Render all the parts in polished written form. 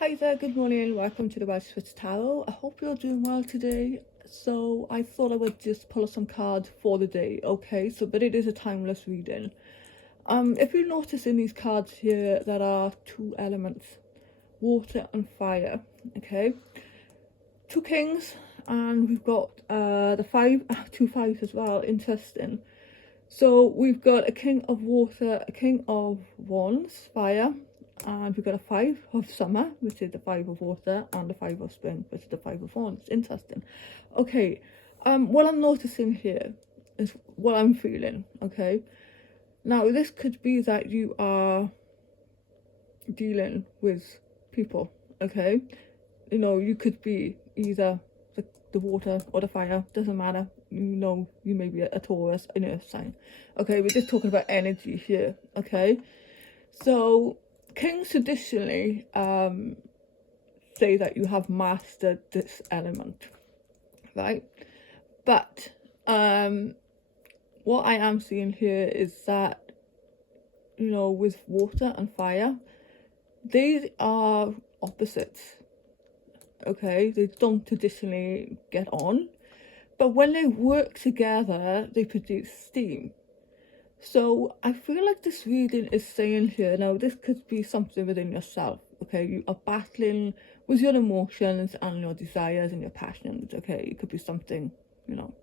Hi there, good morning and welcome to the Red Switch Tarot. I hope you're doing well today. So I thought I would just pull some cards for the day, okay? But it is a timeless reading. If you notice in these cards here, there are two elements, water and fire, okay? Two kings, and we've got two fives as well, interesting. So we've got a king of water, a king of wands, fire, and we've got a five of summer, which is the five of water, and the five of spring, which is the five of wands. Interesting. Okay, what I'm noticing here is what I'm feeling, okay? Now, this could be that you are dealing with people, okay? You know, you could be either the water or the fire, doesn't matter. You know, you may be a Taurus, an earth sign. Okay, we're just talking about energy here, okay? So, kings traditionally say that you have mastered this element, right? But what I am seeing here is that, you know, with water and fire, these are opposites, okay? They don't traditionally get on, but when they work together, they produce steam. So I feel like this reading is saying here, now this could be something within yourself, okay? You are battling with your emotions and your desires and your passions, okay? It could be something, you know.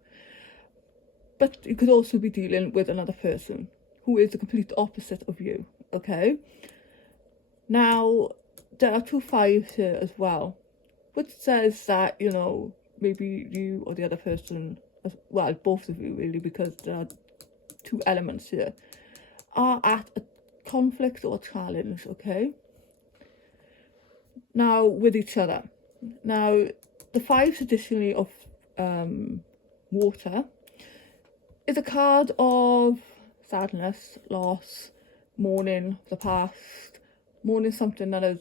But you could also be dealing with another person who is the complete opposite of you, okay? Now, there are two fives here as well, which says that, you know, maybe you or the other person, well, both of you really, because there are two elements here, are at a conflict or challenge, okay? Now, with each other. Now, the five traditionally of water is a card of sadness, loss, mourning the past, mourning something that has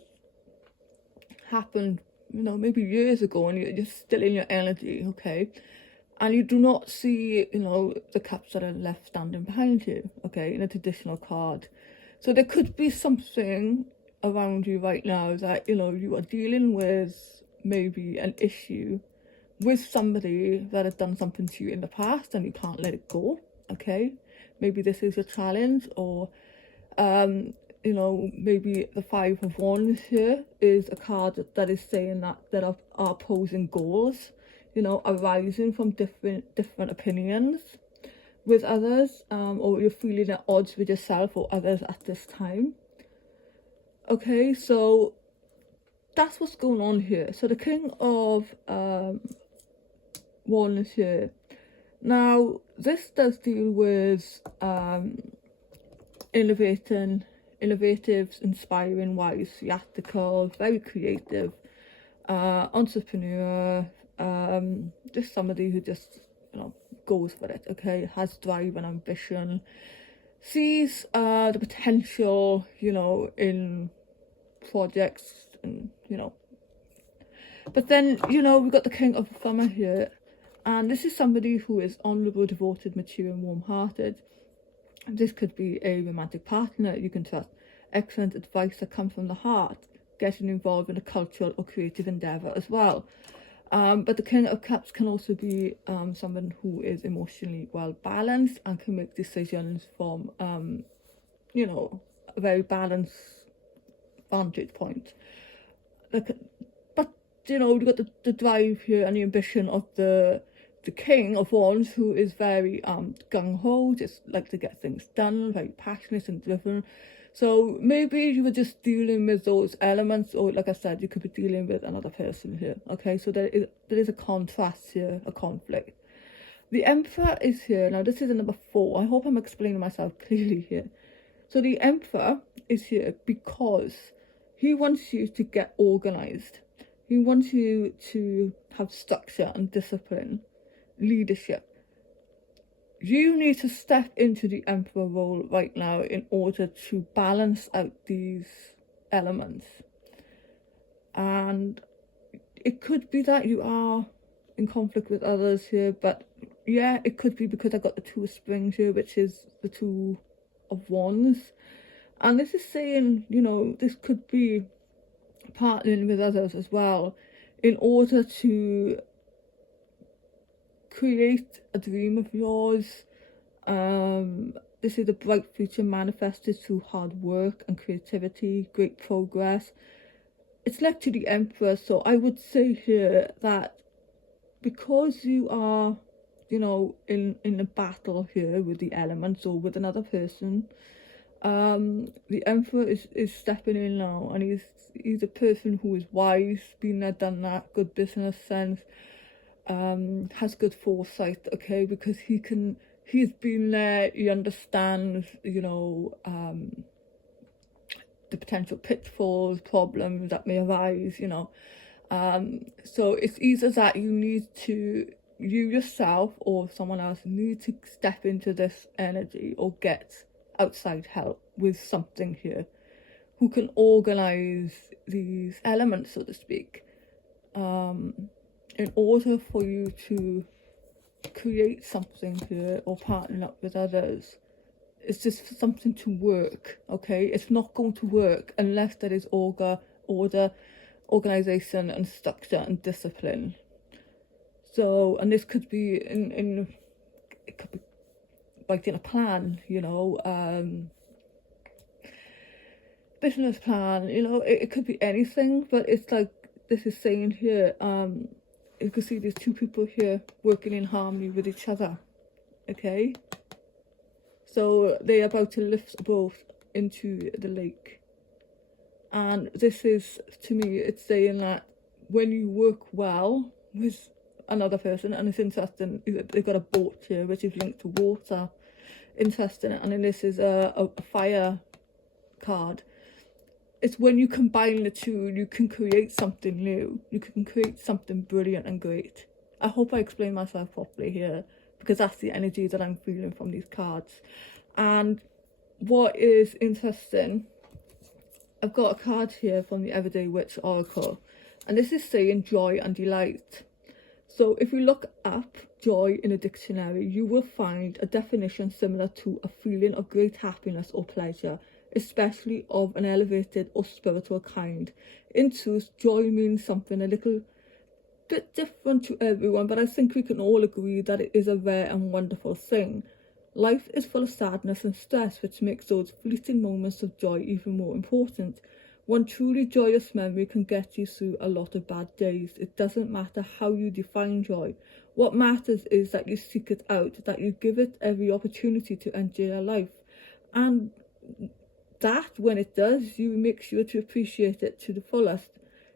happened, you know, maybe years ago, and you're just still in your energy, okay? And you do not see, you know, the cups that are left standing behind you, okay, in a traditional card. So there could be something around you right now that, you know, you are dealing with maybe an issue with somebody that has done something to you in the past and you can't let it go, okay? Maybe this is a challenge, or you know, maybe the five of wands here is a card that is saying that there are opposing goals, you know, arising from different opinions with others, or you're feeling at odds with yourself or others at this time. Okay, so that's what's going on here. So the king of wands here. Now, this does deal with innovative, inspiring, wise, theatrical, very creative, entrepreneur, just somebody who just, you know, goes for it, okay, has drive and ambition, sees the potential, you know, in projects, and, you know. But then, you know, we've got the king of summer here, and this is somebody who is honourable, devoted, mature and warm-hearted. This could be a romantic partner you can trust, excellent advice that comes from the heart, getting involved in a cultural or creative endeavour as well. But the King of Cups can also be someone who is emotionally well balanced and can make decisions from, you know, a very balanced vantage point. But, you know, we've got the drive here and the ambition of the king of wands, who is very gung-ho, just like to get things done, very passionate and driven. So maybe you were just dealing with those elements, or like I said, you could be dealing with another person here, okay? So there is a contrast here, a conflict. The Emperor is here. Now this is a number 4. I hope I'm explaining myself clearly here. So the Emperor is here because he wants you to get organized. He wants you to have structure and discipline, leadership. You need to step into the Emperor role right now in order to balance out these elements. And it could be that you are in conflict with others here, but yeah, it could be because I got the Two of Springs here, which is the Two of Wands. And this is saying, you know, this could be partnering with others as well, in order to create a dream of yours. This is a bright future manifested through hard work and creativity, great progress. It's like to the Emperor, so I would say here that because you are, you know, in a battle here with the elements or with another person, the Emperor is stepping in now, and he's a person who is wise, been there, done that, good business sense, has good foresight, okay, because he's been there, he understands, you know, the potential pitfalls, problems that may arise, you know. So it's either that you yourself or someone else need to step into this energy or get outside help with something here who can organize these elements, so to speak, in order for you to create something here or partner up with others. It's just something to work, okay? It's not going to work unless there is order, organization and structure and discipline. So, and this could be it could be writing a plan, you know, business plan, you know, it could be anything, but it's like this is saying here, you can see these two people here working in harmony with each other, okay? So they're about to lift a boat into the lake. And this is, to me, it's saying that when you work well with another person, and it's interesting, they've got a boat here which is linked to water, interesting, and then this is a fire card. It's when you combine the two, you can create something new, you can create something brilliant and great. I hope I explained myself properly here, because that's the energy that I'm feeling from these cards. And what is interesting, I've got a card here from the Everyday Witch Oracle, and this is saying joy and delight. So if you look up joy in a dictionary, you will find a definition similar to a feeling of great happiness or pleasure, especially of an elevated or spiritual kind. In truth, joy means something a little bit different to everyone, but I think we can all agree that it is a rare and wonderful thing. Life is full of sadness and stress, which makes those fleeting moments of joy even more important. One truly joyous memory can get you through a lot of bad days. It doesn't matter how you define joy. What matters is that you seek it out, that you give it every opportunity to enjoy your life. And that, when it does, you make sure to appreciate it to the fullest.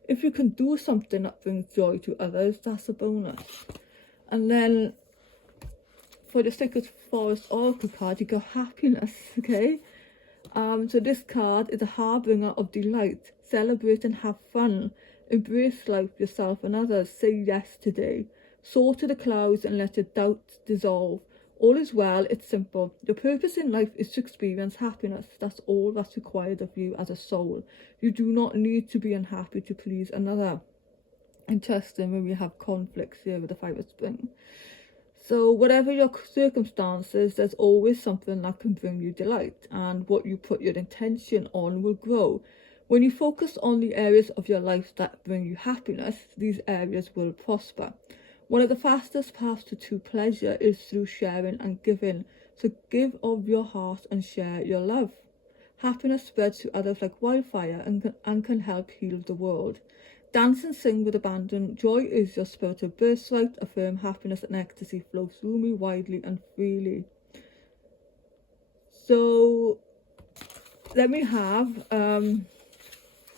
If you can do something that brings joy to others, that's a bonus. And then for the Sacred Forest Oracle card, you got happiness, okay? So this card is a harbinger of delight. Celebrate and have fun. Embrace life, yourself and others. Say yes today. Soar to the clouds and let your doubts dissolve. All is well, it's simple. Your purpose in life is to experience happiness. That's all that's required of you as a soul. You do not need to be unhappy to please another. Interesting when we have conflicts here with the Five of Spring. So whatever your circumstances, there's always something that can bring you delight, and what you put your intention on will grow. When you focus on the areas of your life that bring you happiness, these areas will prosper. One of the fastest paths to true pleasure is through sharing and giving. So give of your heart and share your love. Happiness spreads to others like wildfire and can help heal the world. Dance and sing with abandon. Joy is your spiritual birthright. Affirm happiness and ecstasy flow through me widely and freely. So let me have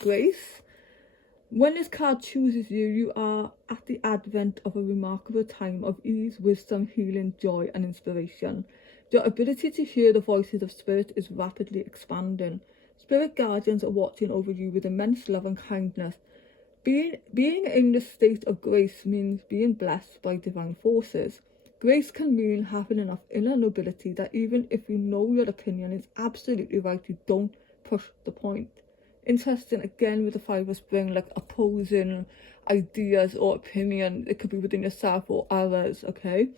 Grace. When this card chooses you, you are at the advent of a remarkable time of ease, wisdom, healing, joy and inspiration. Your ability to hear the voices of spirit is rapidly expanding. Spirit guardians are watching over you with immense love and kindness. Being in this state of grace means being blessed by divine forces. Grace can mean having enough inner nobility that even if you know your opinion is absolutely right, you don't push the point. Interesting again with the Five of Spring, like opposing ideas or opinion. It could be within yourself or others, okay?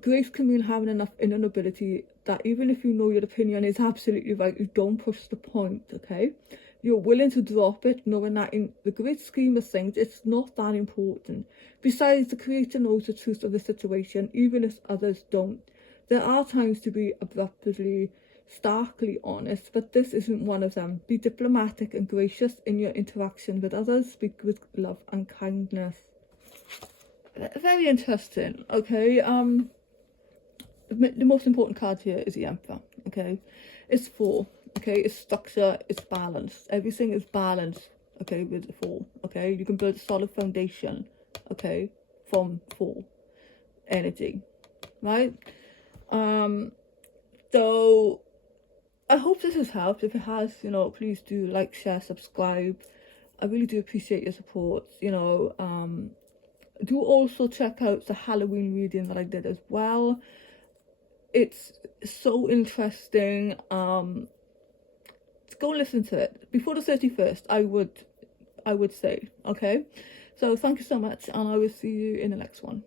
Grace can mean having enough inner nobility that even if you know your opinion is absolutely right, you don't push the point, okay? you're willing to drop it, knowing that in the great scheme of things, it's not that important. Besides, the creator knows the truth of the situation, even if others don't. There are times to be abruptly, starkly honest, but this isn't one of them. Be diplomatic and gracious in your interaction with others. Speak with love and kindness. Very interesting. Okay, the most important card here is the Emperor. Okay, it's 4. Okay, it's structure, it's balance. Everything is balanced. Okay, with the 4. Okay, you can build a solid foundation. Okay, from 4 energy, right? So I hope this has helped. If it has, you know, please do like, share, subscribe. I really do appreciate your support. You know, do also check out the Halloween reading that I did as well. It's so interesting. Go listen to it before the 31st. I would say. Okay, so thank you so much, and I will see you in the next one.